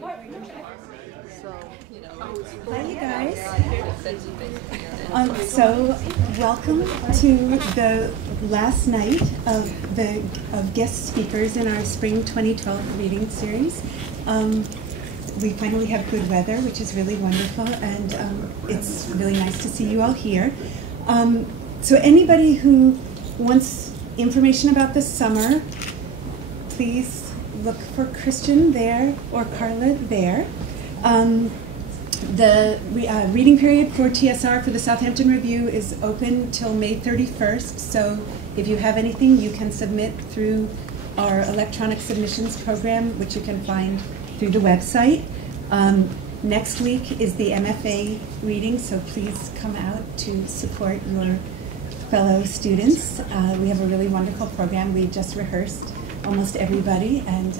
Hi, you guys. So welcome to the last night of guest speakers in our Spring 2012 reading series. We finally have good weather, which is really wonderful, and it's really nice to see you all here. So anybody who wants information about this summer, please look for Christian there or Carla there. The reading period for TSR for the Southampton Review is open till May 31st, so if you have anything, you can submit through our electronic submissions program, which you can find through the website. Next week is the MFA reading, so please come out to support your fellow students. We have a really wonderful program. We just rehearsed almost everybody, and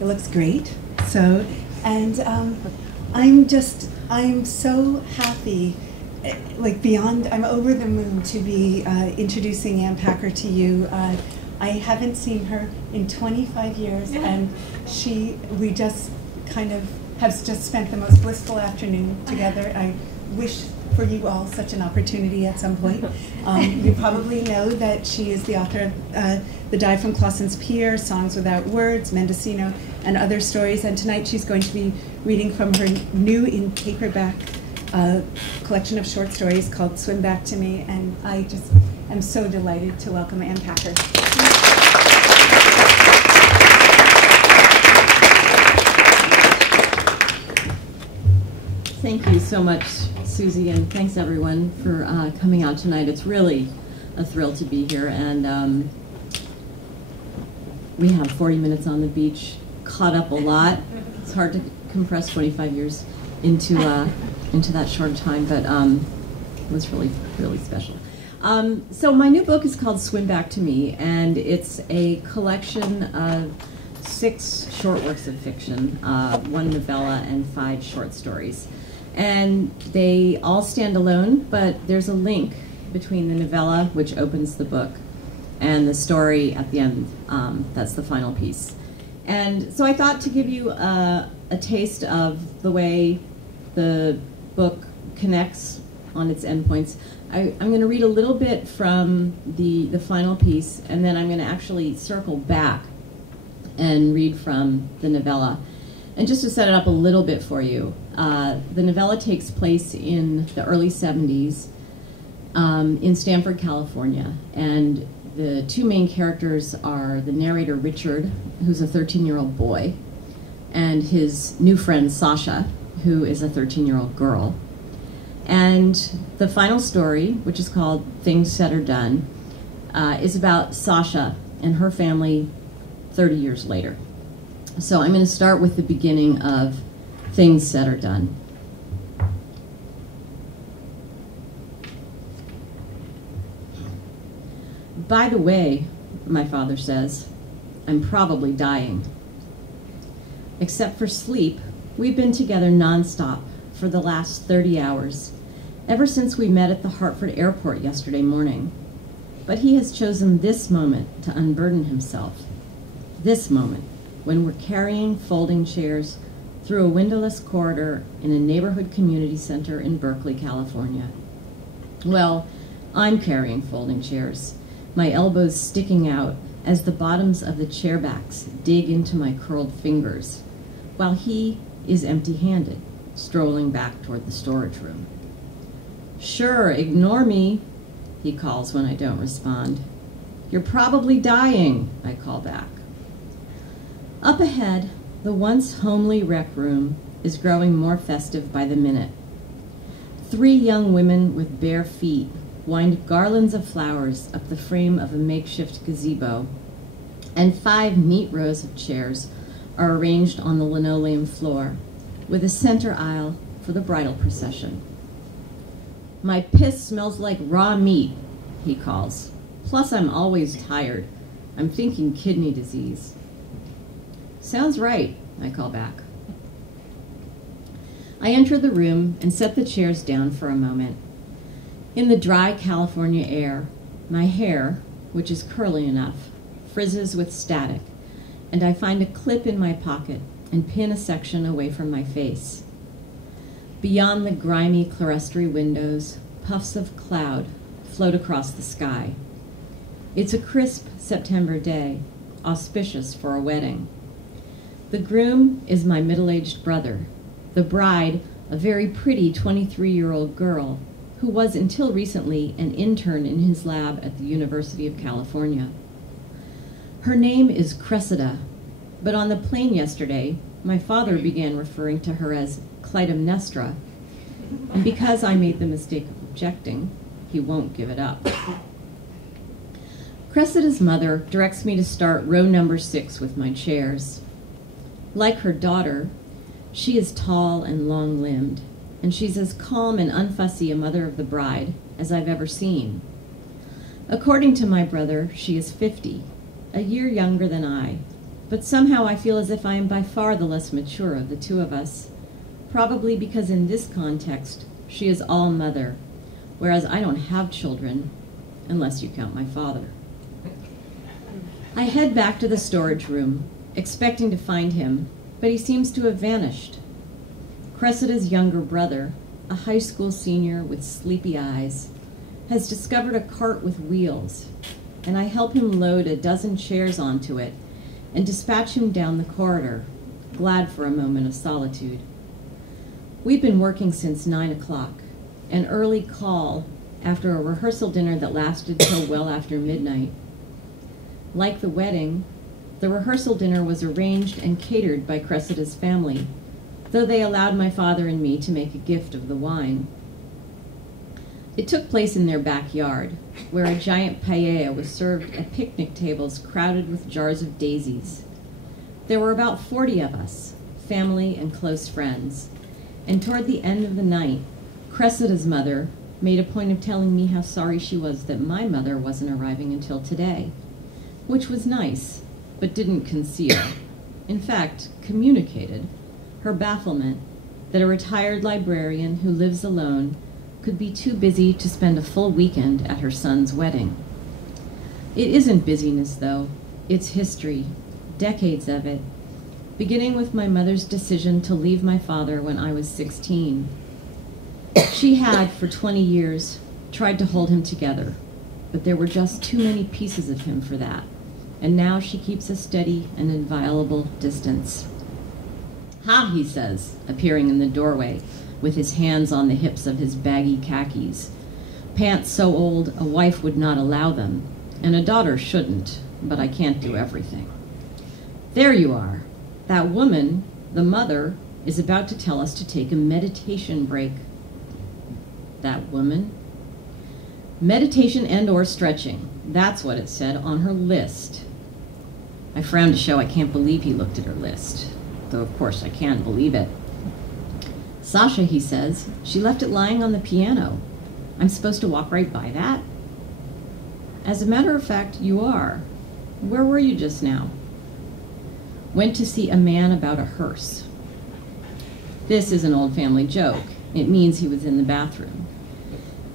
it looks great. So, and I'm so happy, like I'm over the moon to be introducing Ann Packer to you. I haven't seen her in 25 years, and we just kind of have just spent the most blissful afternoon together. I wish for you all such an opportunity at some point. You probably know that she is the author of The Dive from Clausen's Pier, Songs Without Words, Mendocino, and other stories. And tonight she's going to be reading from her new in paperback collection of short stories called Swim Back to Me. And I just am so delighted to welcome Ann Packer. Thank you so much, Susie, and thanks everyone for coming out tonight. It's really a thrill to be here, and we have 40 minutes on the beach, caught up a lot. It's hard to compress 25 years into that short time, but it was really, really special. So my new book is called Swim Back to Me, and it's a collection of 6 short works of fiction, 1 novella, and 5 short stories. And they all stand alone, but there's a link between the novella, which opens the book, and the story at the end. That's the final piece. And so I thought to give you a taste of the way the book connects on its endpoints. I'm going to read a little bit from the final piece, and then I'm going to actually circle back and read from the novella. And just to set it up a little bit for you, the novella takes place in the early 70s in Stanford, California. And the 2 main characters are the narrator, Richard, who's a 13-year-old boy, and his new friend, Sasha, who is a 13-year-old girl. And the final story, which is called Things Said or Done, is about Sasha and her family 30 years later. So I'm going to start with the beginning of Things Said or Done. By the way, my father says, I'm probably dying. Except for sleep, we've been together nonstop for the last 30 hours, ever since we met at the Hartford airport yesterday morning. But he has chosen this moment to unburden himself. This moment, when we're carrying folding chairs through a windowless corridor in a neighborhood community center in Berkeley, California. Well, I'm carrying folding chairs, my elbows sticking out as the bottoms of the chair backs dig into my curled fingers, while he is empty-handed, strolling back toward the storage room. Sure, ignore me, he calls when I don't respond. You're probably dying, I call back. Up ahead, the once homely rec room is growing more festive by the minute. 3 young women with bare feet wind garlands of flowers up the frame of a makeshift gazebo, and 5 neat rows of chairs are arranged on the linoleum floor, with a center aisle for the bridal procession. My piss smells like raw meat, he calls. Plus, I'm always tired. I'm thinking kidney disease. Sounds right, I call back. I enter the room and set the chairs down for a moment. In the dry California air, my hair, which is curly enough, frizzes with static, and I find a clip in my pocket and pin a section away from my face. Beyond the grimy clerestory windows, puffs of cloud float across the sky. It's a crisp September day, auspicious for a wedding. The groom is my middle-aged brother, the bride a very pretty 23-year-old girl who was until recently an intern in his lab at the University of California. Her name is Cressida, but on the plane yesterday, my father began referring to her as Clytemnestra, and because I made the mistake of objecting, he won't give it up. Cressida's mother directs me to start row number 6 with my chairs. Like her daughter, she is tall and long-limbed, and she's as calm and unfussy a mother of the bride as I've ever seen. According to my brother, she is 50, a year younger than I, but somehow I feel as if I am by far the less mature of the two of us, probably because in this context, she is all mother, whereas I don't have children, unless you count my father. I head back to the storage room, expecting to find him, but he seems to have vanished. Cressida's younger brother, a high school senior with sleepy eyes, has discovered a cart with wheels, and I help him load a dozen chairs onto it and dispatch him down the corridor, glad for a moment of solitude. We've been working since 9 o'clock, an early call after a rehearsal dinner that lasted till well after midnight. Like the wedding, the rehearsal dinner was arranged and catered by Cressida's family, though they allowed my father and me to make a gift of the wine. It took place in their backyard, where a giant paella was served at picnic tables crowded with jars of daisies. There were about 40 of us, family and close friends, and toward the end of the night, Cressida's mother made a point of telling me how sorry she was that my mother wasn't arriving until today, which was nice, but didn't conceal, in fact, communicated, her bafflement that a retired librarian who lives alone could be too busy to spend a full weekend at her son's wedding. It isn't busyness, though. It's history, decades of it, beginning with my mother's decision to leave my father when I was 16. She had, for 20 years, tried to hold him together, but there were just too many pieces of him for that, and now she keeps a steady and inviolable distance. "Ha," he says, appearing in the doorway, with his hands on the hips of his baggy khakis. Pants so old a wife would not allow them, and a daughter shouldn't, but I can't do everything. "There you are. That woman, the mother, is about to tell us to take a meditation break." That woman? Meditation and or stretching. That's what it said on her list. I frowned to show I can't believe he looked at her list, though of course I can believe it. "Sasha," he says, "she left it lying on the piano. I'm supposed to walk right by that?" "As a matter of fact, you are. Where were you just now?" "Went to see a man about a hearse." This is an old family joke. It means he was in the bathroom.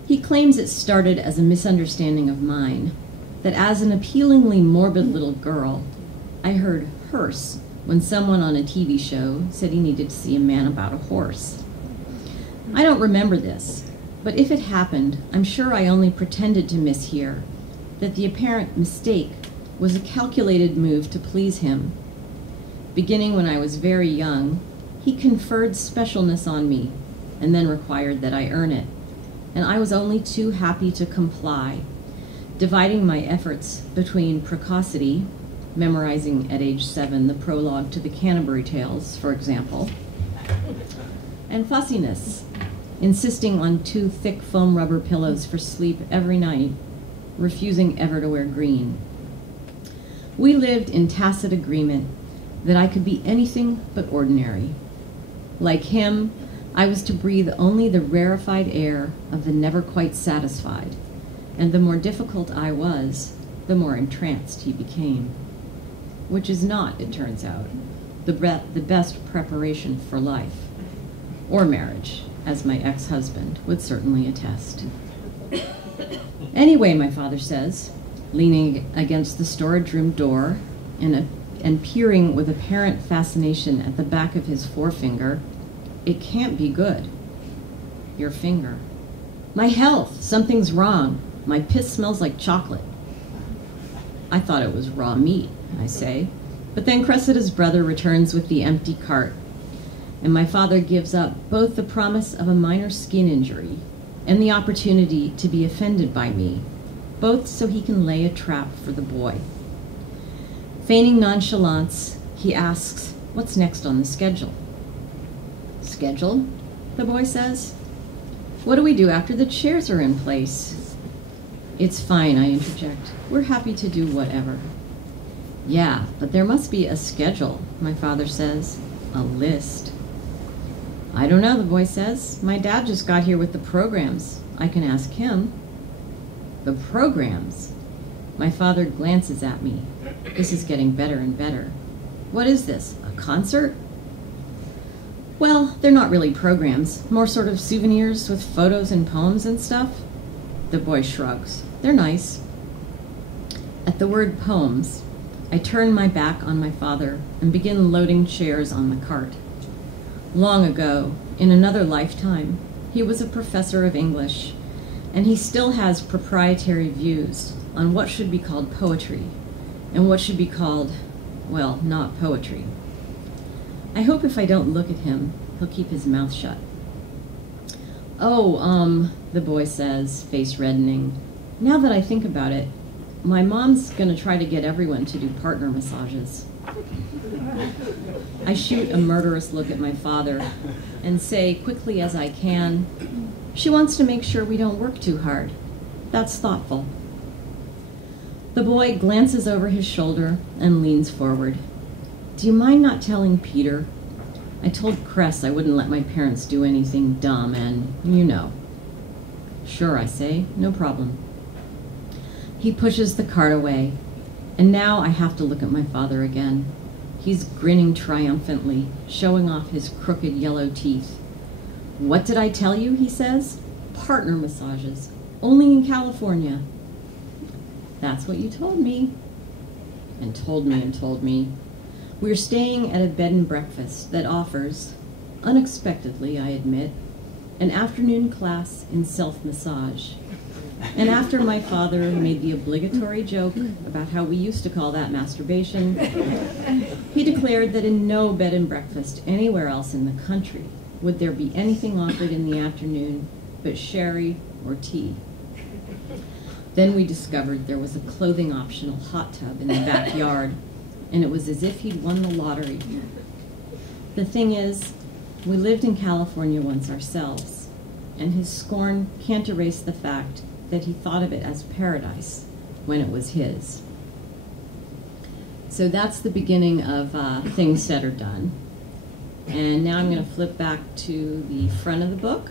He claims it started as a misunderstanding of mine, that as an appealingly morbid little girl, I heard hearse when someone on a TV show said he needed to see a man about a horse. I don't remember this, but if it happened, I'm sure I only pretended to mishear that the apparent mistake was a calculated move to please him. Beginning when I was very young, he conferred specialness on me and then required that I earn it, and I was only too happy to comply, dividing my efforts between precocity, memorizing at age 7 the prologue to the Canterbury Tales, for example, and fussiness, insisting on 2 thick foam rubber pillows for sleep every night, refusing ever to wear green. We lived in tacit agreement that I could be anything but ordinary. Like him, I was to breathe only the rarefied air of the never quite satisfied, and the more difficult I was, the more entranced he became. Which is not, it turns out, the best preparation for life, or marriage, as my ex-husband would certainly attest. "Anyway," my father says, leaning against the storage room door and and peering with apparent fascination at the back of his forefinger. It can't be good. Your finger. My health, something's wrong. My piss smells like chocolate. I thought it was raw meat, I say. But then Cressida's brother returns with the empty cart, and my father gives up both the promise of a minor skin injury and the opportunity to be offended by me, both so he can lay a trap for the boy. Feigning nonchalance, he asks, what's next on the schedule? Schedule? The boy says. What do we do after the chairs are in place? It's fine, I interject. We're happy to do whatever. Yeah, but there must be a schedule, my father says. A list. I don't know, the boy says. My dad just got here with the programs. I can ask him. The programs? My father glances at me. This is getting better and better. What is this, a concert? Well, they're not really programs, more sort of souvenirs with photos and poems and stuff. The boy shrugs. They're nice. At the word poems, I turn my back on my father and begin loading chairs on the cart. Long ago, in another lifetime, he was a professor of English, and he still has proprietary views on what should be called poetry and what should be called, well, not poetry. I hope if I don't look at him, he'll keep his mouth shut. Oh, the boy says, face reddening. Now that I think about it, my mom's gonna try to get everyone to do partner massages. I shoot a murderous look at my father and say, quickly as I can, she wants to make sure we don't work too hard. That's thoughtful. The boy glances over his shoulder and leans forward. Do you mind not telling Peter? I told Cress I wouldn't let my parents do anything dumb and, you know. Sure, I say, no problem. He pushes the cart away, and now I have to look at my father again. He's grinning triumphantly, showing off his crooked yellow teeth. What did I tell you, he says? Partner massages, only in California. That's what you told me. And told me and told me. We're staying at a bed and breakfast that offers, unexpectedly I admit, an afternoon class in self-massage. And after my father made the obligatory joke about how we used to call that masturbation, he declared that in no bed and breakfast anywhere else in the country would there be anything offered in the afternoon but sherry or tea. Then we discovered there was a clothing-optional hot tub in the backyard, and it was as if he'd won the lottery. The thing is, we lived in California once ourselves, and his scorn can't erase the fact that he thought of it as paradise when it was his. So that's the beginning of Things Said or Done. And now I'm going to flip back to the front of the book,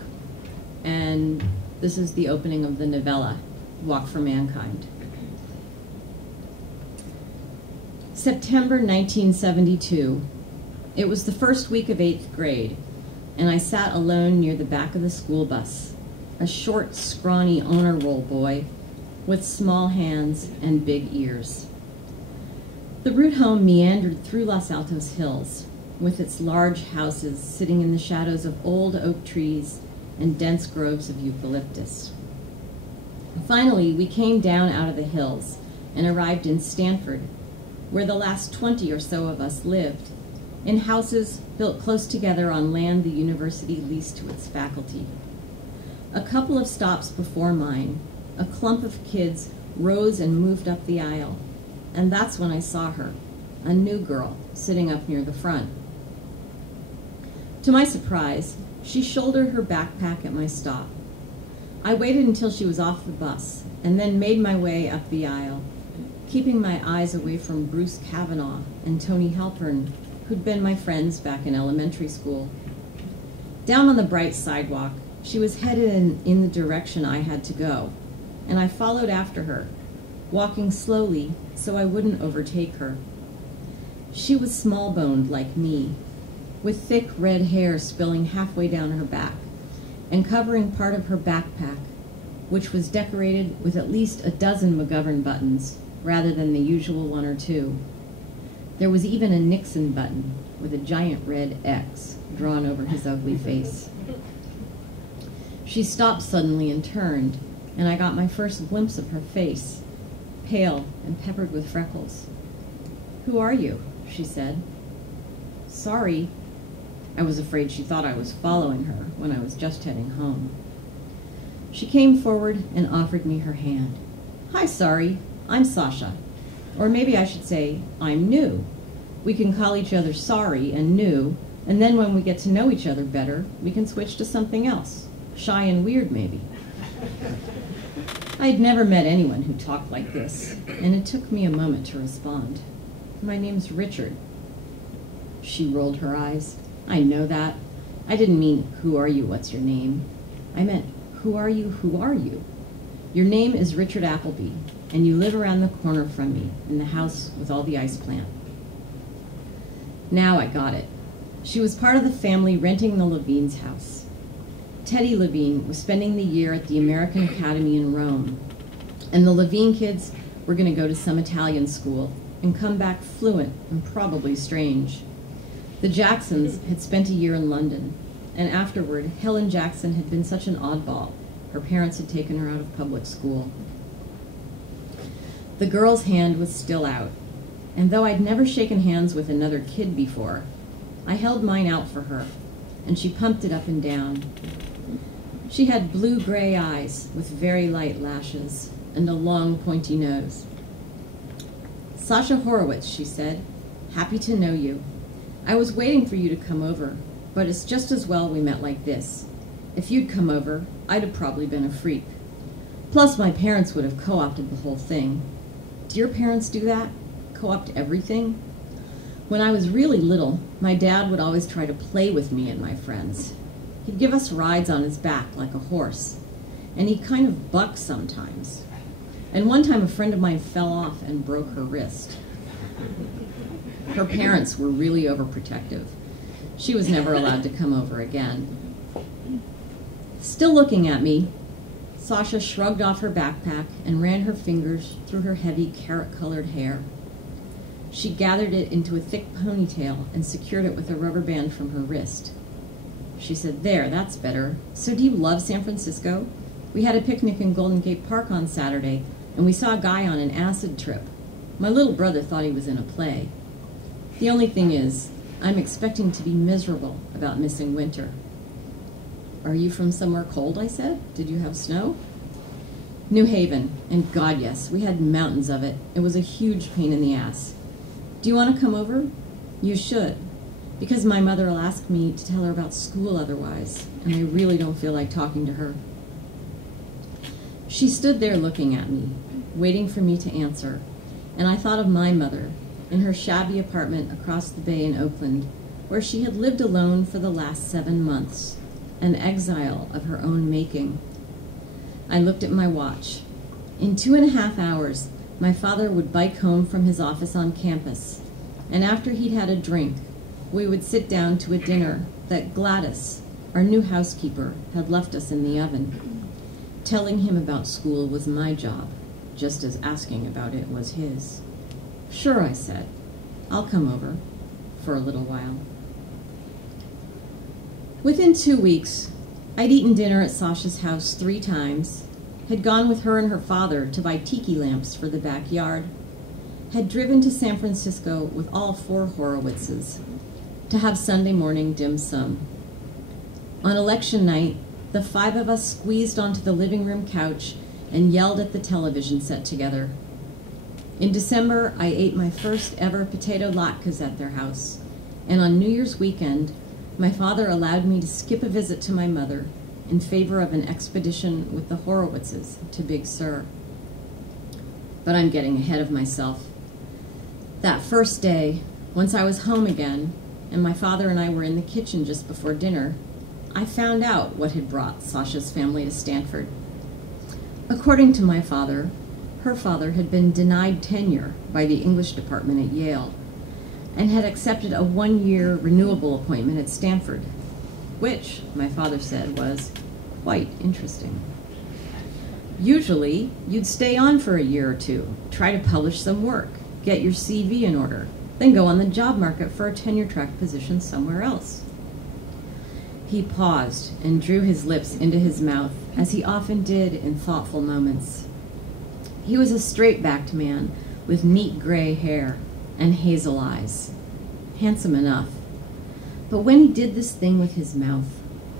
and this is the opening of the novella, Walk for Mankind. September 1972. It was the first week of 8th grade, and I sat alone near the back of the school bus, a short, scrawny honor roll boy with small hands and big ears. The route home meandered through Los Altos Hills, with its large houses sitting in the shadows of old oak trees and dense groves of eucalyptus. Finally, we came down out of the hills and arrived in Stanford, where the last 20 or so of us lived, in houses built close together on land the university leased to its faculty. A couple of stops before mine, a clump of kids rose and moved up the aisle, and that's when I saw her, a new girl, sitting up near the front. To my surprise, she shouldered her backpack at my stop. I waited until she was off the bus, and then made my way up the aisle, keeping my eyes away from Bruce Kavanaugh and Tony Halpern, who'd been my friends back in elementary school. Down on the bright sidewalk, she was headed in the direction I had to go, and I followed after her, walking slowly so I wouldn't overtake her. She was small-boned like me, with thick red hair spilling halfway down her back and covering part of her backpack, which was decorated with at least a dozen McGovern buttons rather than the usual one or two. There was even a Nixon button with a giant red X drawn over his ugly face. She stopped suddenly and turned, and I got my first glimpse of her face, pale and peppered with freckles. "Who are you?" she said. "Sorry." I was afraid she thought I was following her when I was just heading home. She came forward and offered me her hand. "Hi, Sorry. I'm Sasha. Or maybe I should say, I'm new. We can call each other Sorry and New, and then when we get to know each other better, we can switch to something else. Shy and weird, maybe." I had never met anyone who talked like this, and it took me a moment to respond. "My name's Richard." She rolled her eyes. "I know that. I didn't mean, who are you, what's your name? I meant, who are you, who are you? Your name is Richard Appleby, and you live around the corner from me, in the house with all the ice plant." Now I got it. She was part of the family renting the Levine's house. Teddy Levine was spending the year at the American Academy in Rome, and the Levine kids were going to go to some Italian school and come back fluent and probably strange. The Jacksons had spent a year in London, and afterward, Helen Jackson had been such an oddball. Her parents had taken her out of public school. The girl's hand was still out, and though I'd never shaken hands with another kid before, I held mine out for her, and she pumped it up and down. She had blue-gray eyes with very light lashes and a long, pointy nose. "Sasha Horowitz," she said. "Happy to know you. I was waiting for you to come over, but it's just as well we met like this. If you'd come over, I'd have probably been a freak. Plus, my parents would have co-opted the whole thing. Do your parents do that? Co-opt everything? When I was really little, my dad would always try to play with me and my friends. He'd give us rides on his back like a horse, and he'd kind of buck sometimes. And one time a friend of mine fell off and broke her wrist. Her parents were really overprotective. She was never allowed to come over again." Still looking at me, Sasha shrugged off her backpack and ran her fingers through her heavy carrot-colored hair. She gathered it into a thick ponytail and secured it with a rubber band from her wrist. She said, "There, that's better. So do you love San Francisco? We had a picnic in Golden Gate Park on Saturday, and we saw a guy on an acid trip. My little brother thought he was in a play. The only thing is, I'm expecting to be miserable about missing winter." "Are you from somewhere cold?" I said. "Did you have snow?" "New Haven, and God, yes, we had mountains of it. It was a huge pain in the ass. Do you want to come over?" "You should, because my mother will ask me to tell her about school otherwise, and I really don't feel like talking to her." She stood there looking at me, waiting for me to answer, and I thought of my mother in her shabby apartment across the bay in Oakland, where she had lived alone for the last 7 months, an exile of her own making. I looked at my watch. In 2.5 hours, my father would bike home from his office on campus, and after he'd had a drink, we would sit down to a dinner that Gladys, our new housekeeper, had left us in the oven. Telling him about school was my job, just as asking about it was his. "Sure," I said. "I'll come over for a little while." Within 2 weeks, I'd eaten dinner at Sasha's house 3 times, had gone with her and her father to buy tiki lamps for the backyard, had driven to San Francisco with all 4 Horowitzes to have Sunday morning dim sum. On election night, the 5 of us squeezed onto the living room couch and yelled at the television set together. In December, I ate my first ever potato latkes at their house, and on New Year's weekend, my father allowed me to skip a visit to my mother in favor of an expedition with the Horowitzes to Big Sur. But I'm getting ahead of myself. That first day, once I was home again, and my father and I were in the kitchen just before dinner, I found out what had brought Sasha's family to Stanford. According to my father, her father had been denied tenure by the English department at Yale and had accepted a 1-year renewable appointment at Stanford, which, my father said, was quite interesting. Usually, you'd stay on for a year or 2, try to publish some work, get your CV in order, then go on the job market for a tenure-track position somewhere else. He paused and drew his lips into his mouth, as he often did in thoughtful moments. He was a straight-backed man with neat gray hair and hazel eyes. Handsome enough. But when he did this thing with his mouth,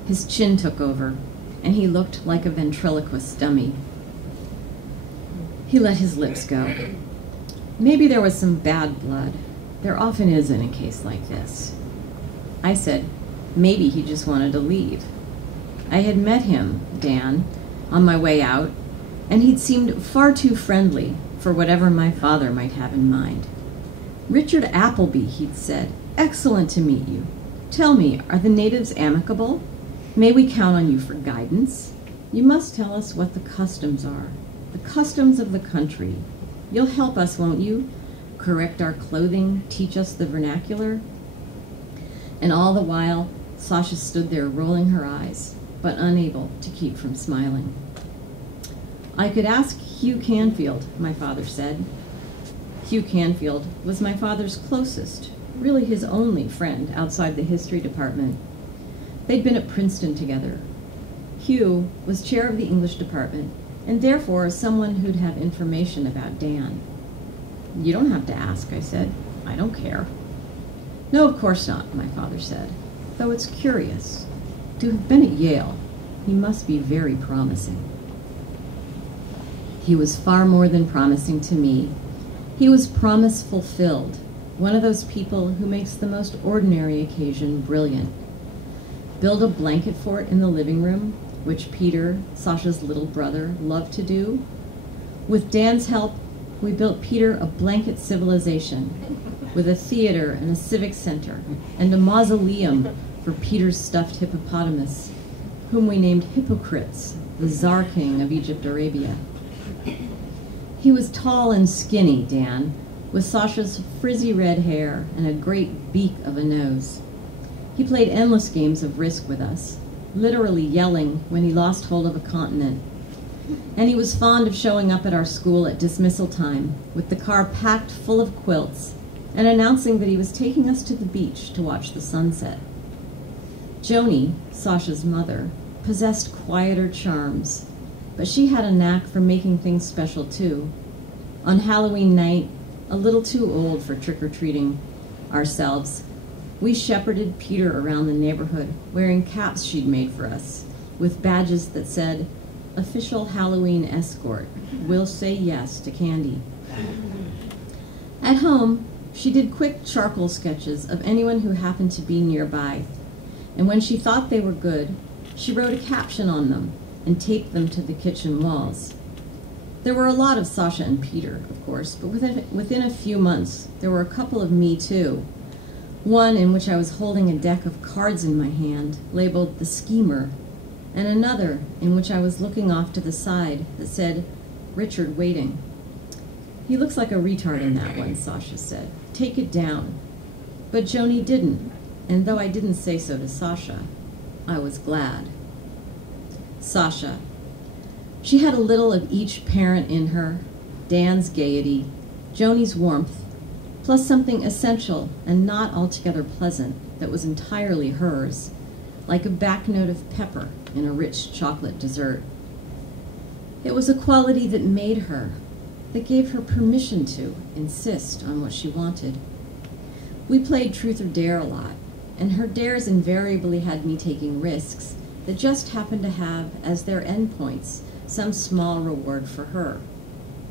his chin took over, and he looked like a ventriloquist dummy. He let his lips go. Maybe there was some bad blood. There often is in a case like this. I said, maybe he just wanted to leave. I had met him, Dan, on my way out, and he'd seemed far too friendly for whatever my father might have in mind. Richard Appleby, he'd said, excellent to meet you. Tell me, are the natives amicable? May we count on you for guidance? You must tell us what the customs are, the customs of the country. You'll help us, won't you? Correct our clothing, teach us the vernacular? And all the while, Sasha stood there rolling her eyes, but unable to keep from smiling. I could ask Hugh Canfield, my father said. Hugh Canfield was my father's closest, really his only friend outside the history department. They'd been at Princeton together. Hugh was chair of the English department, and therefore someone who'd have information about Dan. You don't have to ask, I said. I don't care. No, of course not, my father said, though it's curious. To have been at Yale, he must be very promising. He was far more than promising to me. He was promise fulfilled, one of those people who makes the most ordinary occasion brilliant. Build a blanket fort in the living room, which Peter, Sasha's little brother, loved to do. With Dan's help, we built Peter a blanket civilization with a theater and a civic center and a mausoleum for Peter's stuffed hippopotamus, whom we named Hippocrates, the Tsar King of Egypt, Arabia. He was tall and skinny, Dan, with Sasha's frizzy red hair and a great beak of a nose. He played endless games of Risk with us, literally yelling when he lost hold of a continent. And he was fond of showing up at our school at dismissal time with the car packed full of quilts and announcing that he was taking us to the beach to watch the sunset. Joni, Sasha's mother, possessed quieter charms, but she had a knack for making things special too. On Halloween night, a little too old for trick-or-treating ourselves, we shepherded Peter around the neighborhood wearing caps she'd made for us, with badges that said, Official Halloween Escort, will say yes to candy. At home, she did quick charcoal sketches of anyone who happened to be nearby, and when she thought they were good, she wrote a caption on them and taped them to the kitchen walls. There were a lot of Sasha and Peter, of course, but within a few months, there were a couple of me too. One in which I was holding a deck of cards in my hand, labeled The Schemer, and another in which I was looking off to the side that said, Richard waiting. He looks like a retard in that one, Sasha said. Take it down. But Joni didn't, and though I didn't say so to Sasha, I was glad. Sasha. She had a little of each parent in her, Dan's gaiety, Joni's warmth, plus something essential and not altogether pleasant that was entirely hers, like a back note of pepper in a rich chocolate dessert. It was a quality that made her, that gave her permission to insist on what she wanted. We played Truth or Dare a lot, and her dares invariably had me taking risks that just happened to have as their endpoints some small reward for her.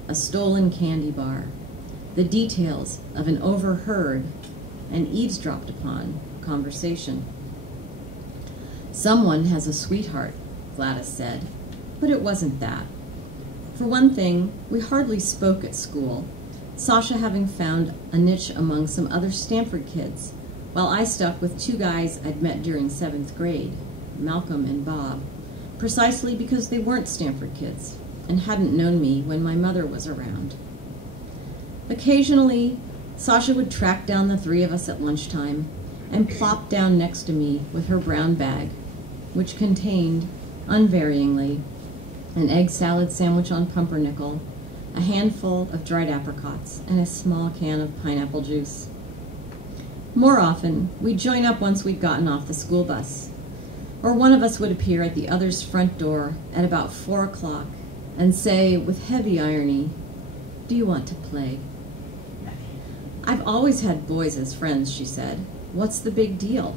A stolen candy bar, the details of an overheard and eavesdropped upon conversation. Someone has a sweetheart, Gladys said, but it wasn't that. For one thing, we hardly spoke at school, Sasha having found a niche among some other Stanford kids, while I stuck with two guys I'd met during 7th grade, Malcolm and Bob, precisely because they weren't Stanford kids and hadn't known me when my mother was around. Occasionally, Sasha would track down the three of us at lunchtime and plop down next to me with her brown bag, which contained, unvaryingly, an egg salad sandwich on pumpernickel, a handful of dried apricots, and a small can of pineapple juice. More often, we'd join up once we'd gotten off the school bus, or one of us would appear at the other's front door at about 4 o'clock and say, with heavy irony, "Do you want to play?" "I've always had boys as friends," she said. "What's the big deal?"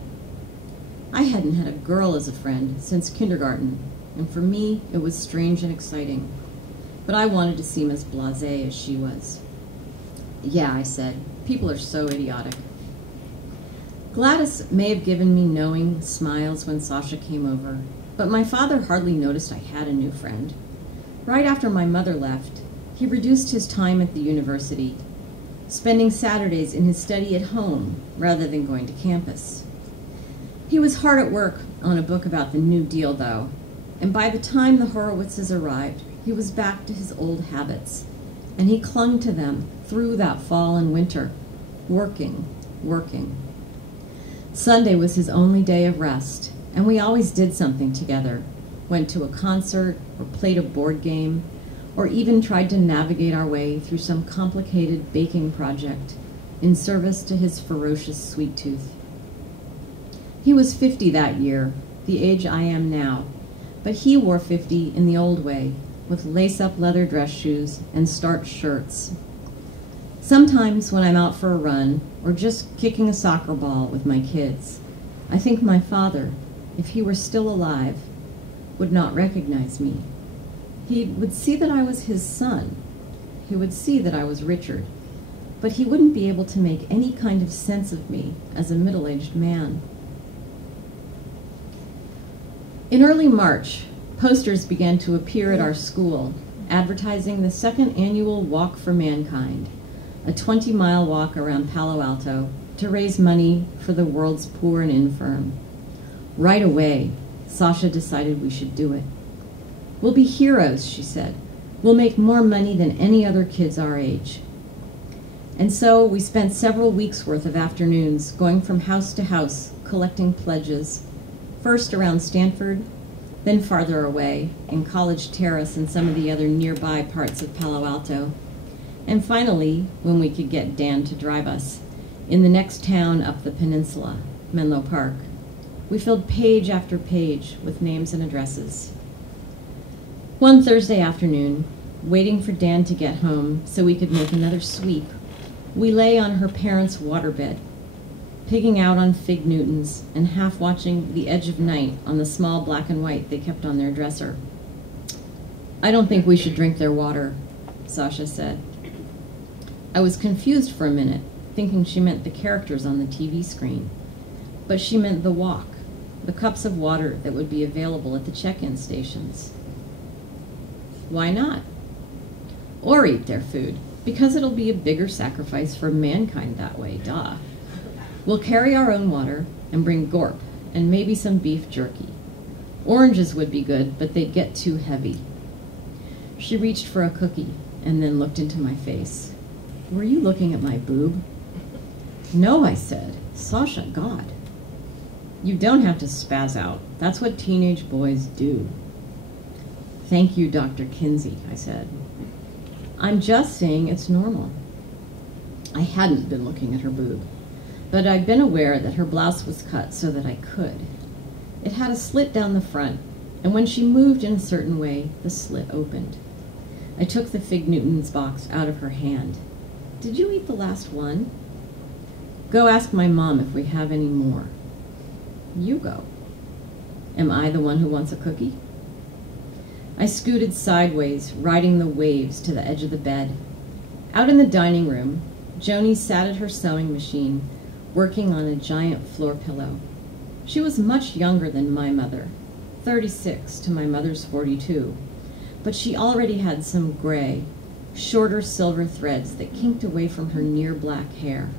I hadn't had a girl as a friend since kindergarten, and for me, it was strange and exciting. But I wanted to seem as blasé as she was. "Yeah," I said, "people are so idiotic." Gladys may have given me knowing smiles when Sasha came over, but my father hardly noticed I had a new friend. Right after my mother left, he reduced his time at the university, spending Saturdays in his study at home rather than going to campus. He was hard at work on a book about the New Deal, though, and by the time the Horowitzes arrived, he was back to his old habits, and he clung to them through that fall and winter, working. Sunday was his only day of rest, and we always did something together, went to a concert, or played a board game, or even tried to navigate our way through some complicated baking project in service to his ferocious sweet tooth. He was 50 that year, the age I am now, but he wore 50 in the old way, with lace-up leather dress shoes and starched shirts. Sometimes when I'm out for a run, or just kicking a soccer ball with my kids, I think my father, if he were still alive, would not recognize me. He would see that I was his son. He would see that I was Richard, but he wouldn't be able to make any kind of sense of me as a middle-aged man. In early March, posters began to appear at our school, advertising the second annual Walk for Mankind, a 20-mile walk around Palo Alto to raise money for the world's poor and infirm. Right away, Sasha decided we should do it. "We'll be heroes," she said. "We'll make more money than any other kids our age." And so we spent several weeks' worth of afternoons going from house to house collecting pledges, first around Stanford, then farther away in College Terrace and some of the other nearby parts of Palo Alto, and finally, when we could get Dan to drive us, in the next town up the peninsula, Menlo Park. We filled page after page with names and addresses. One Thursday afternoon, waiting for Dan to get home so we could make another sweep, we lay on her parents' waterbed, pigging out on fig Newtons and half watching The Edge of Night on the small black and white they kept on their dresser. "I don't think we should drink their water," Sasha said. I was confused for a minute, thinking she meant the characters on the TV screen. But she meant the walk, the cups of water that would be available at the check-in stations. "Why not?" "Or eat their food, because it'll be a bigger sacrifice for mankind that way, duh. We'll carry our own water and bring gorp and maybe some beef jerky. Oranges would be good, but they'd get too heavy." She reached for a cookie and then looked into my face. "Were you looking at my boob?" "No," I said. "Sasha, God." "You don't have to spaz out. That's what teenage boys do." "Thank you, Dr. Kinsey," I said. "I'm just saying it's normal." I hadn't been looking at her boob, but I'd been aware that her blouse was cut so that I could. It had a slit down the front, and when she moved in a certain way, the slit opened. I took the Fig Newtons box out of her hand. "Did you eat the last one?" "Go ask my mom if we have any more." "You go." "Am I the one who wants a cookie?" I scooted sideways, riding the waves to the edge of the bed. Out in the dining room, Joni sat at her sewing machine, working on a giant floor pillow. She was much younger than my mother, 36 to my mother's 42, but she already had some gray, shorter silver threads that kinked away from her near black hair.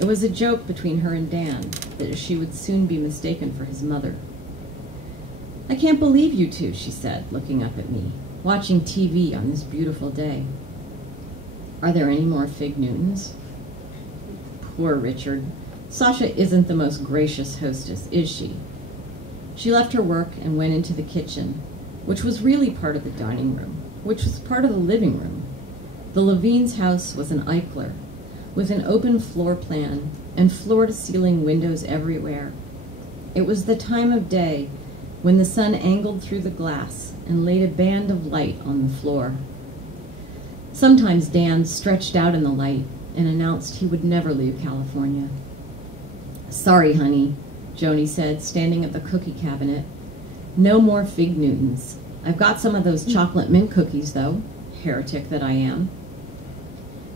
It was a joke between her and Dan that she would soon be mistaken for his mother. "I can't believe you two," she said, looking up at me, "watching TV on this beautiful day. Are there any more Fig Newtons?" Poor Richard. Sasha isn't the most gracious hostess, is she? She left her work and went into the kitchen, which was really part of the dining room, which was part of the living room. The Levine's house was an Eichler, with an open floor plan and floor-to-ceiling windows everywhere. It was the time of day when the sun angled through the glass and laid a band of light on the floor. Sometimes Dan stretched out in the light and announced he would never leave California. "Sorry, honey," Joni said, standing at the cookie cabinet. "No more Fig Newtons. I've got some of those chocolate mint cookies, though, heretic that I am."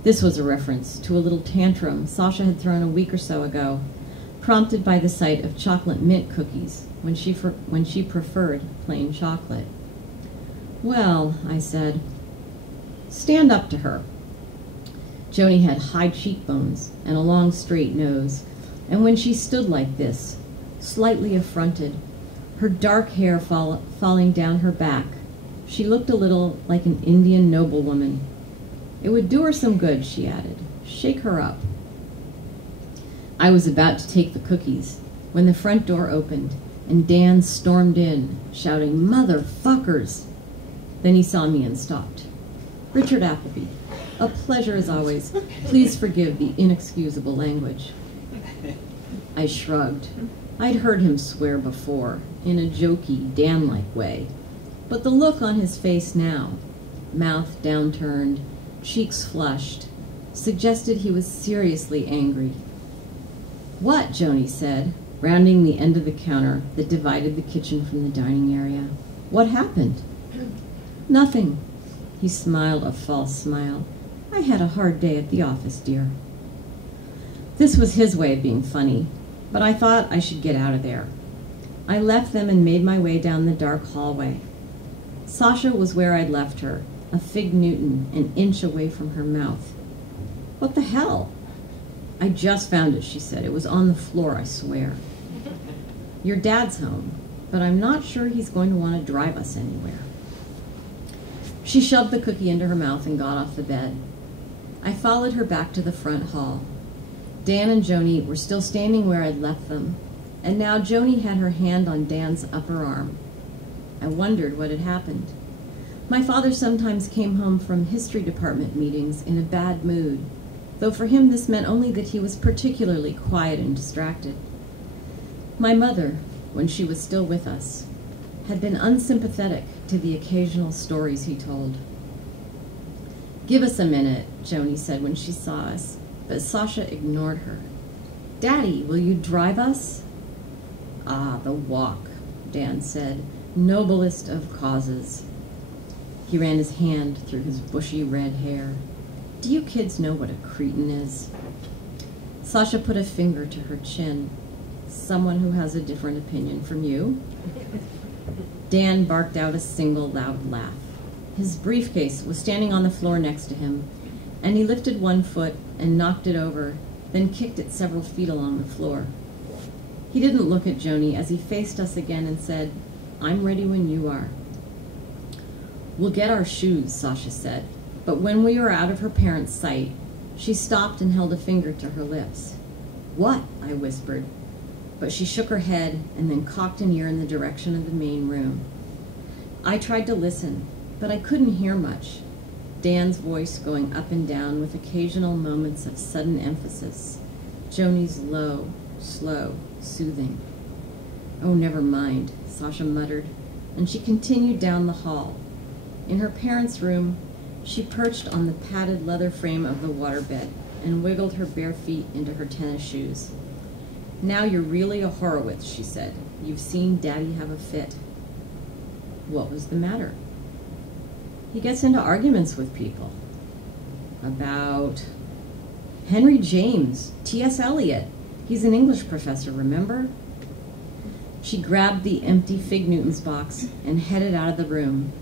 This was a reference to a little tantrum Sasha had thrown a week or so ago, prompted by the sight of chocolate mint cookies when she preferred plain chocolate. "Well," I said, "stand up to her." Joni had high cheekbones and a long straight nose, and when she stood like this, slightly affronted, her dark hair falling down her back, she looked a little like an Indian noblewoman. "It would do her some good," she added. "Shake her up." I was about to take the cookies when the front door opened and Dan stormed in, shouting, "Motherfuckers!" Then he saw me and stopped. "Richard Appleby, a pleasure as always. Please forgive the inexcusable language." I shrugged. I'd heard him swear before, in a jokey, Dan-like way, but the look on his face now, mouth downturned, cheeks flushed, suggested he was seriously angry. "What?" Joni said, rounding the end of the counter that divided the kitchen from the dining area. "What happened?" "Nothing." He smiled a false smile. "I had a hard day at the office, dear." This was his way of being funny, but I thought I should get out of there. I left them and made my way down the dark hallway. Sasha was where I'd left her, a Fig Newton an inch away from her mouth. "What the hell?" "I just found it," she said. "It was on the floor, I swear." "Your dad's home, but I'm not sure he's going to want to drive us anywhere." She shoved the cookie into her mouth and got off the bed. I followed her back to the front hall. Dan and Joni were still standing where I'd left them, and now Joni had her hand on Dan's upper arm. I wondered what had happened. My father sometimes came home from history department meetings in a bad mood, though for him this meant only that he was particularly quiet and distracted. My mother, when she was still with us, had been unsympathetic to the occasional stories he told. "Give us a minute," Joni said when she saw us, but Sasha ignored her. "Daddy, will you drive us?" "Ah, the walk," Dan said, "noblest of causes." He ran his hand through his bushy red hair. "Do you kids know what a cretin is?" Sasha put a finger to her chin. "Someone who has a different opinion from you?" Dan barked out a single loud laugh. His briefcase was standing on the floor next to him, and he lifted one foot and knocked it over, then kicked it several feet along the floor. He didn't look at Joni as he faced us again and said, "I'm ready when you are." "We'll get our shoes," Sasha said, but when we were out of her parents' sight, she stopped and held a finger to her lips. "What?" I whispered, but she shook her head and then cocked an ear in the direction of the main room. I tried to listen, but I couldn't hear much, Dan's voice going up and down with occasional moments of sudden emphasis, Joni's low, slow, soothing. "Oh, never mind," Sasha muttered, and she continued down the hall. In her parents' room, she perched on the padded leather frame of the waterbed and wiggled her bare feet into her tennis shoes. "Now you're really a Horowitz," she said. "You've seen Daddy have a fit." What was the matter? He gets into arguments with people. About Henry James, T.S. Eliot. He's an English professor, remember? She grabbed the empty Fig Newtons box and headed out of the room.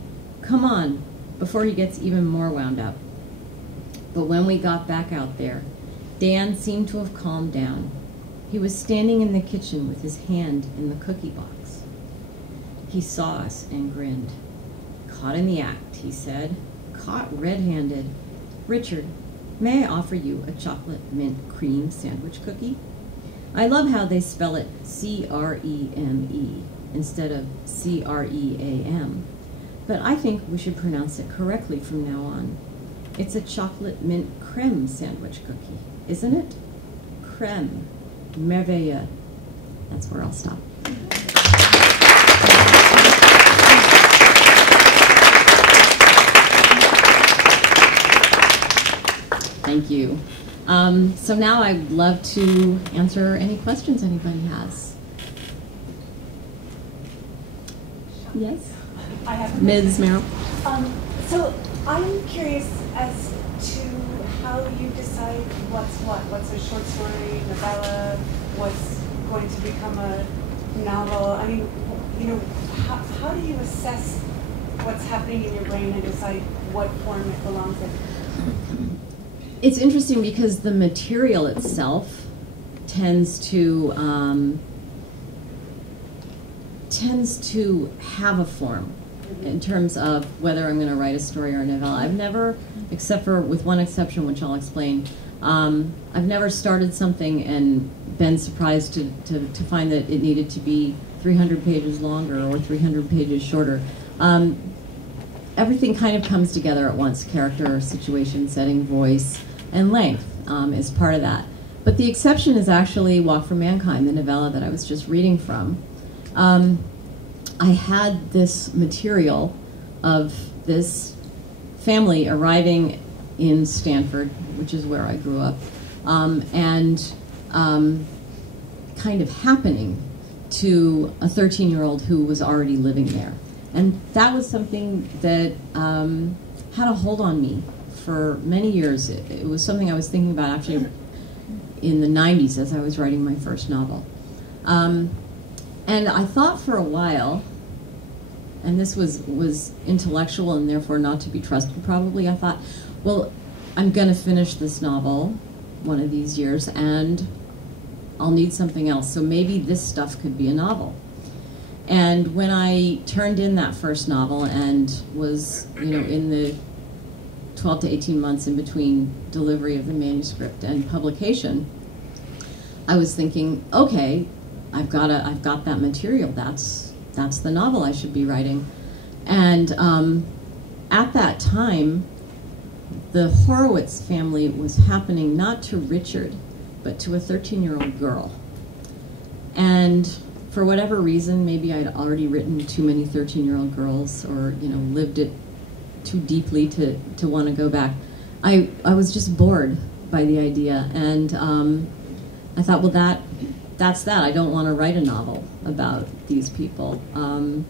"Come on," before he gets even more wound up. But when we got back out there, Dan seemed to have calmed down. He was standing in the kitchen with his hand in the cookie box. He saw us and grinned. "Caught in the act," he said. "Caught red-handed. Richard, may I offer you a chocolate mint cream sandwich cookie? I love how they spell it C-R-E-M-E instead of C-R-E-A-M, but I think we should pronounce it correctly from now on. It's a chocolate mint creme sandwich cookie, isn't it? Creme." Merrell. That's where I'll stop. Thank you. So now I'd love to answer any questions anybody has. Yes? I have Ms. Merrell? So I'm curious as to how you decide what's a short story, novella, what's going to become a novel. I mean, you know, how do you assess what's happening in your brain and decide what form it belongs in? It's interesting because the material itself tends to have a form in terms of whether I'm going to write a story or a novella. I've never, except for with one exception, which I'll explain, I've never started something and been surprised to find that it needed to be 300 pages longer or 300 pages shorter. Everything kind of comes together at once: character, situation, setting, voice, and length is part of that. But the exception is actually Walk for Mankind, the novella that I was just reading from. I had this material of this family arriving in Stanford, which is where I grew up, and kind of happening to a 13-year-old who was already living there. And that was something that had a hold on me for many years. It was something I was thinking about actually in the 90s as I was writing my first novel. And I thought for a while, and this was intellectual and therefore not to be trusted probably, I thought, well, I'm going to finish this novel one of these years and I'll need something else. So maybe this stuff could be a novel. And when I turned in that first novel and was, you know, in the 12 to 18 months in between delivery of the manuscript and publication, I was thinking, okay, I've got that material. That's the novel I should be writing. And at that time, the Horowitz family was happening not to Richard, but to a 13-year-old girl. And for whatever reason, maybe I'd already written too many 13-year-old girls, or lived it too deeply to want to go back. I was just bored by the idea, and I thought, well, that's that. I don't want to write a novel about these people. And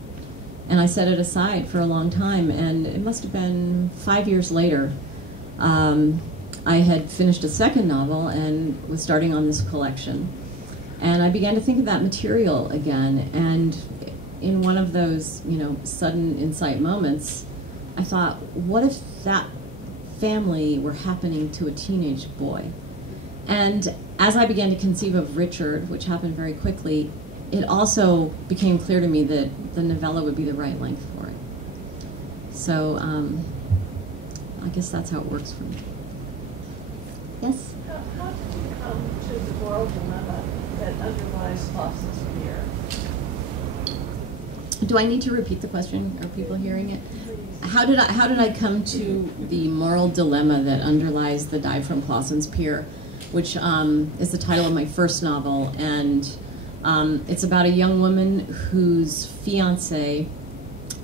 I set it aside for a long time, and it must have been 5 years later. I had finished a second novel and was starting on this collection. And I began to think of that material again, and in one of those, sudden insight moments, I thought, what if that family were happening to a teenage boy? And as I began to conceive of Richard, which happened very quickly, it also became clear to me that the novella would be the right length for it. So I guess that's how it works for me. Yes? How did you come to the moral dilemma that underlies Clausen's fear? Do I need to repeat the question? Are people hearing it? How did I come to the moral dilemma that underlies The Dive from Clausen's Pier, which is the title of my first novel, and it's about a young woman whose fiancé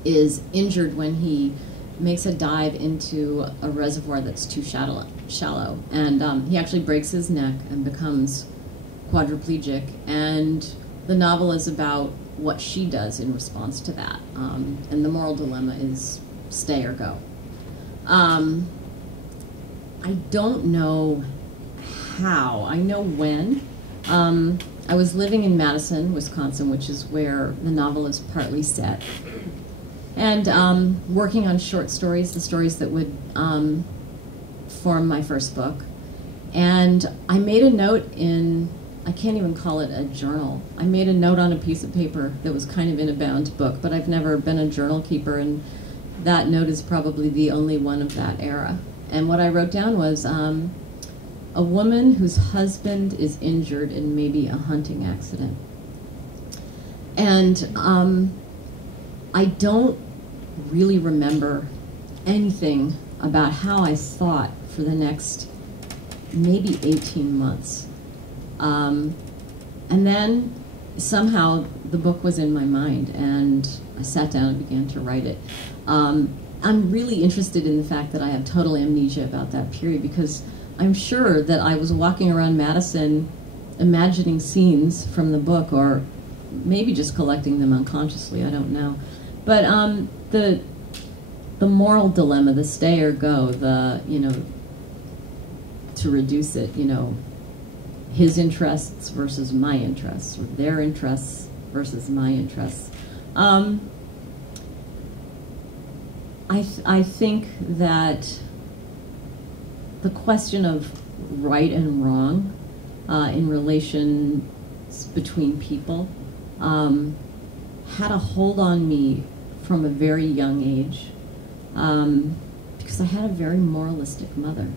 is injured when he makes a dive into a reservoir that's too shallow, and he actually breaks his neck and becomes quadriplegic, and the novel is about what she does in response to that, and the moral dilemma is stay or go. I don't know how. I know when. I was living in Madison, Wisconsin, which is where the novel is partly set, and working on short stories, the stories that would form my first book. And I made a note in, I can't even call it a journal. I made a note on a piece of paper that was kind of in a bound book, but I've never been a journal keeper, and that note is probably the only one of that era. And what I wrote down was a woman whose husband is injured in maybe a hunting accident. And I don't really remember anything about how I thought for the next maybe 18 months. And then somehow the book was in my mind, and I sat down and began to write it. I'm really interested in the fact that I have total amnesia about that period, because I'm sure that I was walking around Madison imagining scenes from the book, or maybe just collecting them unconsciously, I don't know. But the moral dilemma, the stay or go, the, you know, to reduce it, you know, his interests versus my interests, or their interests versus my interests. I think that the question of right and wrong in relations between people had a hold on me from a very young age, because I had a very moralistic mother.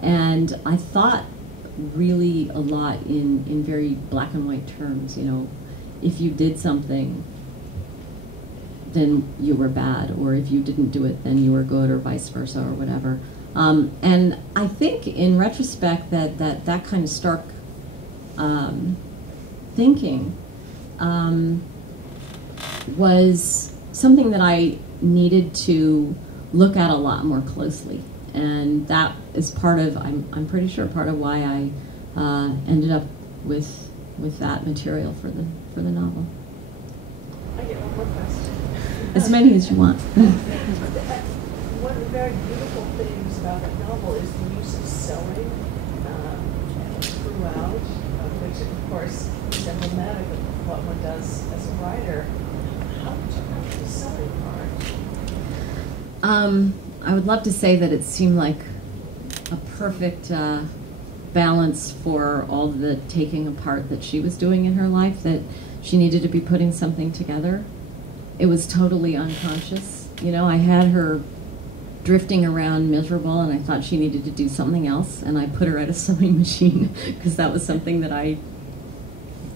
And I thought really a lot in very black and white terms. You know, if you did something, then you were bad, or if you didn't do it, then you were good, or vice versa, or whatever. And I think in retrospect that kind of stark thinking was something that I needed to look at a lot more closely. And that is part of, I'm pretty sure, part of why I ended up with that material for the novel. I get one more question. As many as you want. One of the very beautiful things about that novel is the use of sewing throughout, which of course is emblematic of what one does as a writer. How did you come to the sewing part? I would love to say that it seemed like a perfect balance for all the taking apart that she was doing in her life, that she needed to be putting something together. It was totally unconscious. You know, I had her drifting around miserable, and I thought she needed to do something else, and I put her at a sewing machine, because that was something that I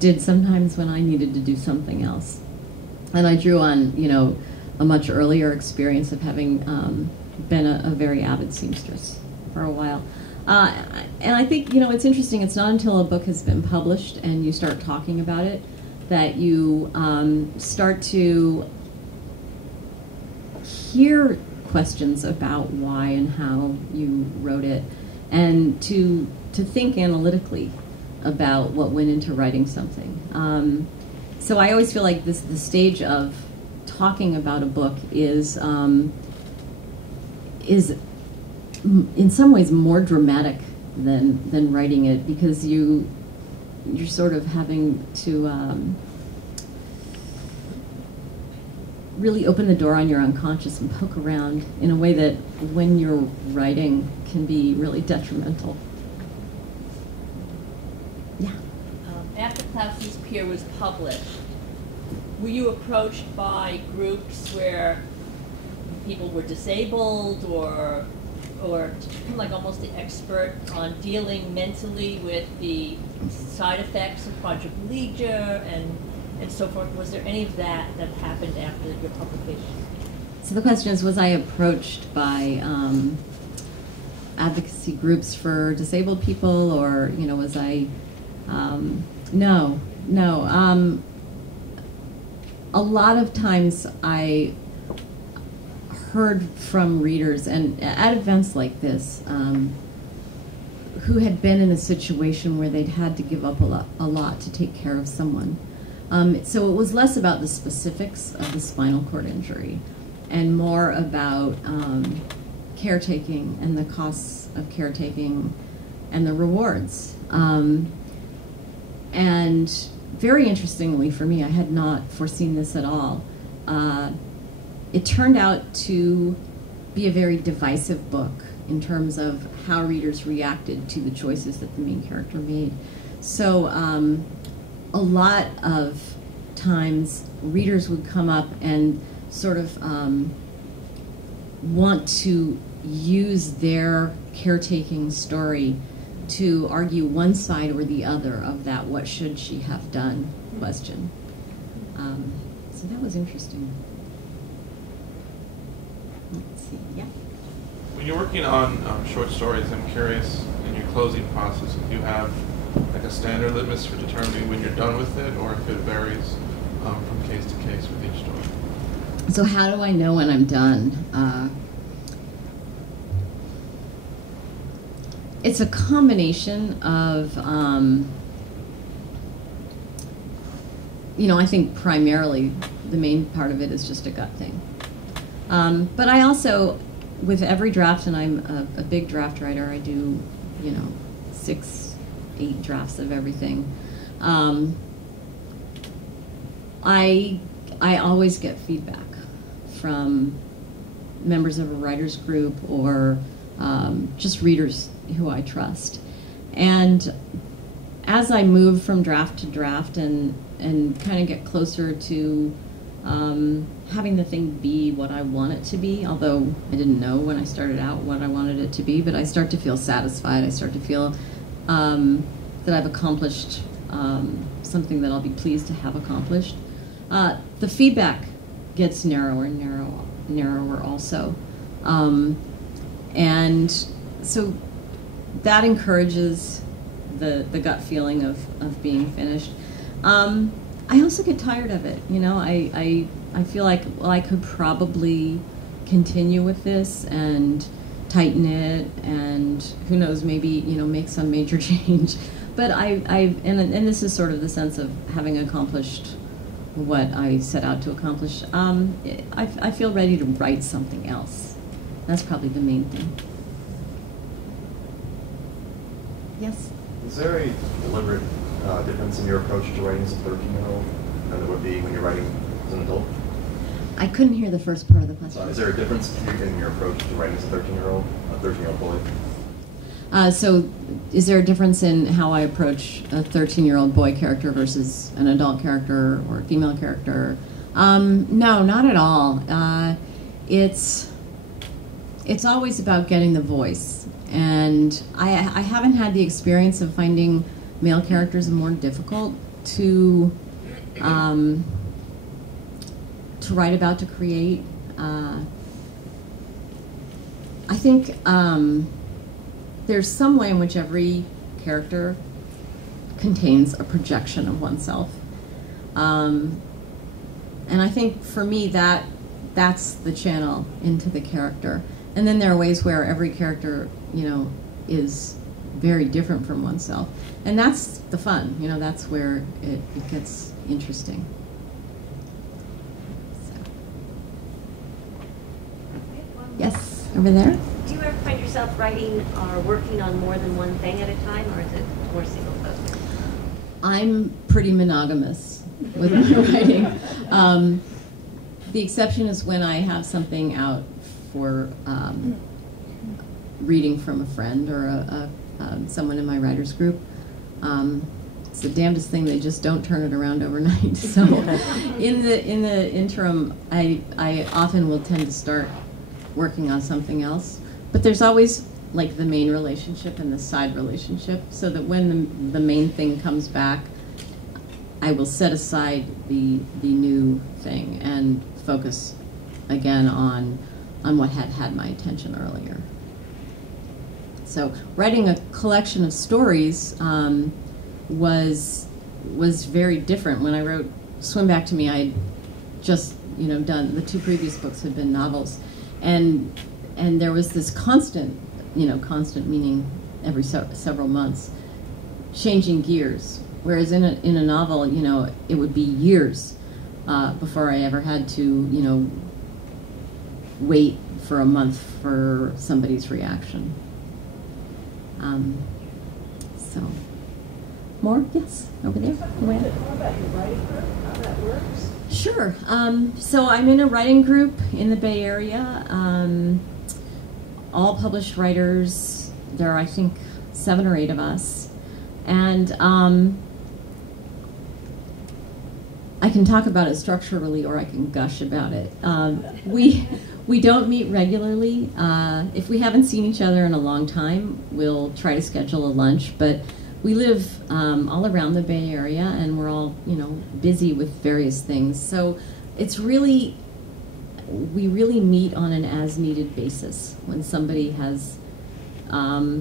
did sometimes when I needed to do something else. And I drew on, you know, a much earlier experience of having been a very avid seamstress for a while. And I think, you know, it's interesting, it's not until a book has been published and you start talking about it that you start to hear questions about why and how you wrote it, and to think analytically about what went into writing something. So I always feel like the stage of talking about a book is in some ways more dramatic than writing it, because you're sort of having to really open the door on your unconscious and poke around in a way that when you're writing can be really detrimental. Yeah. After Klaus's Pier was published, were you approached by groups where people were disabled, or to become like almost the expert on dealing mentally with the side effects of quadriplegia and so forth? Was there any of that happened after your publication? So the question is, was I approached by advocacy groups for disabled people, or, you know, was I, no. A lot of times I heard from readers, and at events like this, who had been in a situation where they'd had to give up a lot to take care of someone. So it was less about the specifics of the spinal cord injury and more about caretaking and the costs of caretaking and the rewards. And very interestingly for me, I had not foreseen this at all. It turned out to be a very divisive book in terms of how readers reacted to the choices that the main character made. So a lot of times readers would come up and sort of want to use their caretaking story to argue one side or the other of that "what should she have done" question. So that was interesting. Let's see, yeah. When you're working on short stories, I'm curious in your closing process if you have like a standard litmus for determining when you're done with it, or if it varies from case to case with each story? So how do I know when I'm done? It's a combination of, I think primarily the main part of it is just a gut thing. But I also, with every draft, and I'm a big draft writer, I do, 6, 8 drafts of everything. I always get feedback from members of a writer's group or just readers who I trust. And as I move from draft to draft and kind of get closer to having the thing be what I want it to be, although I didn't know when I started out what I wanted it to be, but I start to feel satisfied. I start to feel that I've accomplished something that I'll be pleased to have accomplished. The feedback gets narrower and narrower also. And so that encourages the gut feeling of being finished. I also get tired of it. I feel like, well, I could probably continue with this and tighten it, and who knows, maybe make some major change. But and this is sort of the sense of having accomplished what I set out to accomplish. I feel ready to write something else. That's probably the main thing. Yes? Is there a deliberate difference in your approach to writing as a 13-year-old than there would be when you're writing as an adult? I couldn't hear the first part of the question. So is there a difference in your approach to writing as a 13-year-old boy? So is there a difference in how I approach a 13-year-old boy character versus an adult character or a female character? No, not at all. It's always about getting the voice. And I haven't had the experience of finding male characters more difficult to write about, to create. I think there's some way in which every character contains a projection of oneself. And I think for me that's the channel into the character. And then there are ways where every character, is very different from oneself. And that's the fun, that's where it gets interesting. So. Yes, over there? Do you ever find yourself writing or working on more than one thing at a time, or is it more single focused? I'm pretty monogamous with my writing. The exception is when I have something out for reading from a friend or someone in my writers group. It's the damnedest thing, they just don't turn it around overnight. So in the interim, I often will tend to start working on something else. But there's always like the main relationship and the side relationship, so that when the main thing comes back, I will set aside the new thing and focus again on what had my attention earlier. So writing a collection of stories was very different. When I wrote Swim Back to Me, I had just done, the 2 previous books had been novels, and there was this constant meaning every several months, changing gears. Whereas in a novel, it would be years before I ever had to wait for a month for somebody's reaction. So, more? Yes, over there. Talk a little bit more about your writing group, how that works. Sure. So I'm in a writing group in the Bay Area. All published writers. There are, I think, 7 or 8 of us. And I can talk about it structurally, or I can gush about it. We don't meet regularly. If we haven't seen each other in a long time, we'll try to schedule a lunch. But we live all around the Bay Area, and we're all busy with various things. So it's really, we really meet on an as-needed basis. When somebody has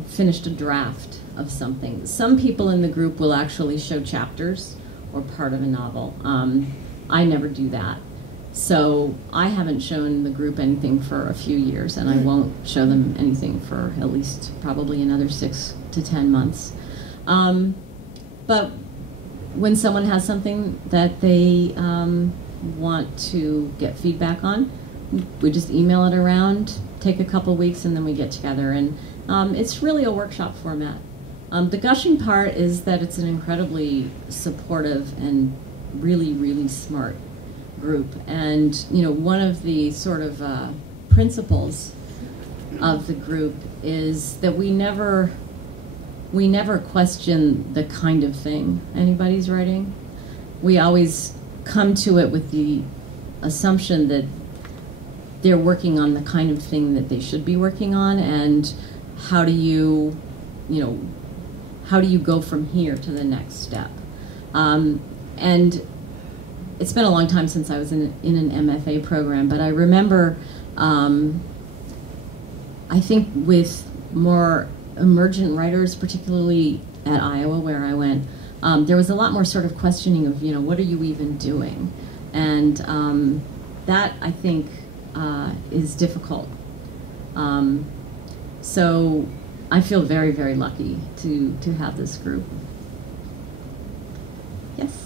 finished a draft of something. Some people in the group will actually show chapters or part of a novel. I never do that. So I haven't shown the group anything for a few years, and I won't show them anything for at least probably another 6 to 10 months. But when someone has something that they want to get feedback on, we just email it around, take a couple weeks, and then we get together. And it's really a workshop format. The gushing part is that it's an incredibly supportive and really, really smart group. And one of the sort of principles of the group is that we never question the kind of thing anybody's writing. We always come to it with the assumption that they're working on the kind of thing that they should be working on, and how do you go from here to the next step? And it's been a long time since I was in an MFA program, but I remember, I think with more emergent writers, particularly at Iowa where I went, there was a lot more sort of questioning of, what are you even doing? And that, I think, is difficult. So I feel very, very lucky to have this group. Yes?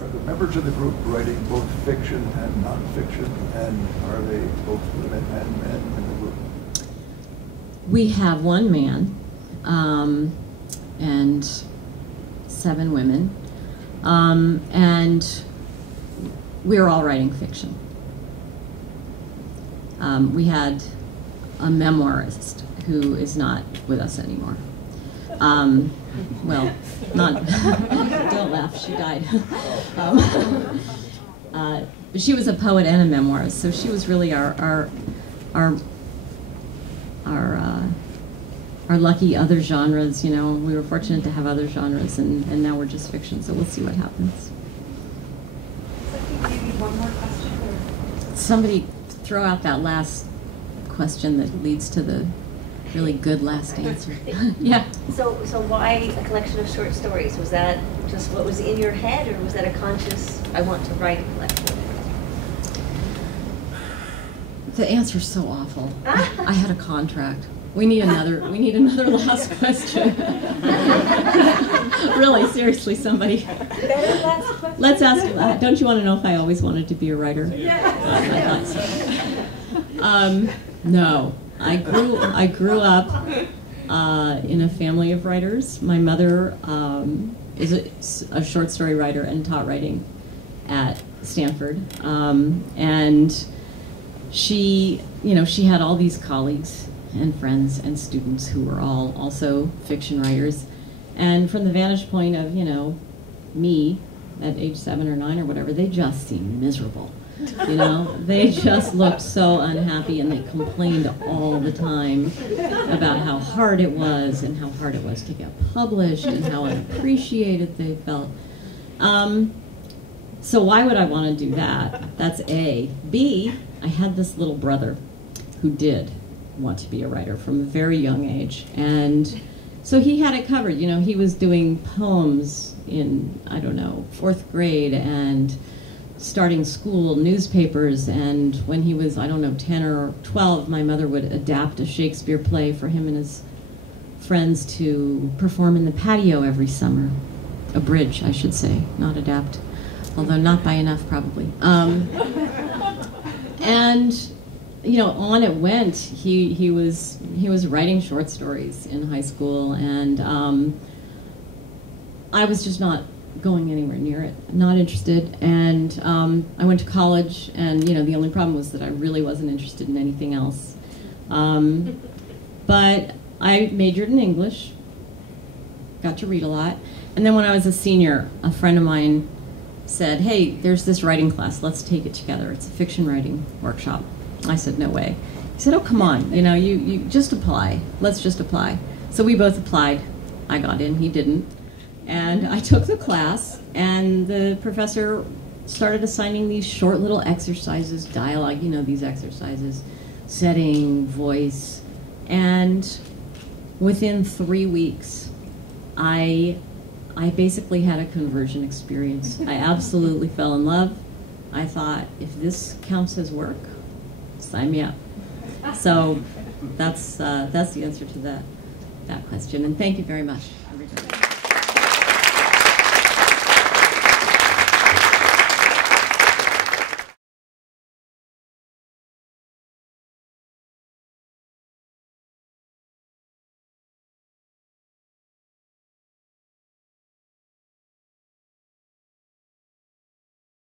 Are the members of the group writing both fiction and nonfiction, and are they both women and men in the group? We have one man and 7 women, and we're all writing fiction. We had a memoirist who is not with us anymore. Well, not, don't laugh, she died. But she was a poet and a memoirist, so she was really our lucky other genres. We were fortunate to have other genres, and now we're just fiction, so we'll see what happens. Maybe one more question? Or? Somebody throw out that last question that leads to the really good last answer. Yeah. So why a collection of short stories? Was that just what was in your head, or was that a conscious, I want to write a collection? The answer's so awful. I had a contract. We need another last question. Really, seriously, somebody. Better last question? Let's ask, don't you want to know if I always wanted to be a writer? Yeah. I thought so. No. I grew up in a family of writers. My mother is a short story writer and taught writing at Stanford. And she had all these colleagues and friends and students who were all also fiction writers. And from the vantage point of, me at age 7 or 9 or whatever, they just seemed miserable. They just looked so unhappy, and they complained all the time about how hard it was and how hard it was to get published and how unappreciated they felt. So why would I want to do that? That's A. B, I had this little brother who did want to be a writer from a very young age, and so he had it covered. He was doing poems in, 4th grade, and starting school newspapers, and when he was, 10 or 12, my mother would adapt a Shakespeare play for him and his friends to perform in the patio every summer. Abridge, I should say, not adapt, although not by enough, probably. And, on it went. He was writing short stories in high school, and I was just not going anywhere near it, not interested. And I went to college, and the only problem was that I really wasn't interested in anything else. But I majored in English, got to read a lot, and then when I was a senior, a friend of mine said, "Hey, there's this writing class, let's take it together. It's a fiction writing workshop." I said, "No way." He said, "Oh, come on, you just apply. Let's just apply." So we both applied. I got in, he didn't. And I took the class, and the professor started assigning these short little exercises, dialogue, these exercises, setting, voice, and Within 3 weeks, I basically had a conversion experience. I absolutely fell in love. I thought, if this counts as work, sign me up. So that's the answer to that question. And thank you very much, everybody.